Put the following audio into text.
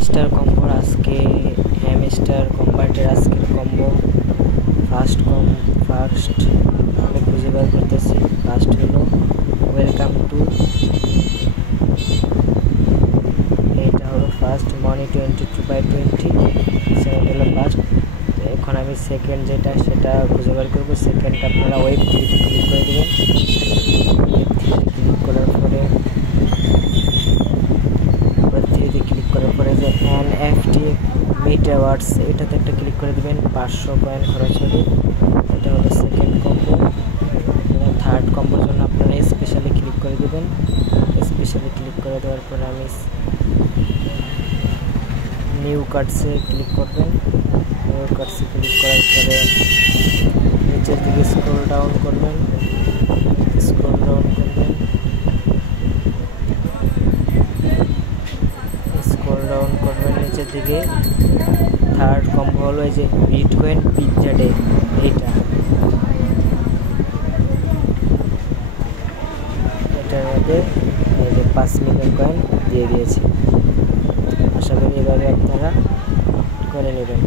Hamster কম্বোর আজকে hamster কম্বাটের আজকের combo first আমি খুঁজে বের করতেছি। ফার্স্ট হলো ওয়েলকাম টু, এটা হলো ফার্স্ট মানি 22/20, সেকেন্ড হলো ফার্স্ট। এখন আমি সেকেন্ড যেটা সেটা খুঁজে বের করবো। সেকেন্ড আপনারা ওয়েব 3-তে ক্লিক করে দেবেন। ওয়েব 3-তে ক্লিক করার পরে যে NFT মিট অ্যাওয়ার্ডস এটাতে একটা ক্লিক করে দেবেন। 500 কয়েন খরচ হবে। এটা হলো সেকেন্ড কম্বো। এবং থার্ড কম্বোর জন্য আপনারা স্পেশালি ক্লিক করে দেবেন। স্পেশালি ক্লিক করে দেওয়ার পরে আমি নিউ কার্ডসে ক্লিক করবেন। নিউ কার্ডসে ক্লিক করার পরে নিচের দিকে স্ক্রল ডাউন করবেন। নিচের দিকে থার্ড কম্বো হলো এই যে বিটকয়েন পিৎজা ডে, এটার মধ্যে এই যে 5 মিলিয়ন কয়েন দিয়ে দিয়েছি। আশা করি এভাবে আপনারা করে নেবেন।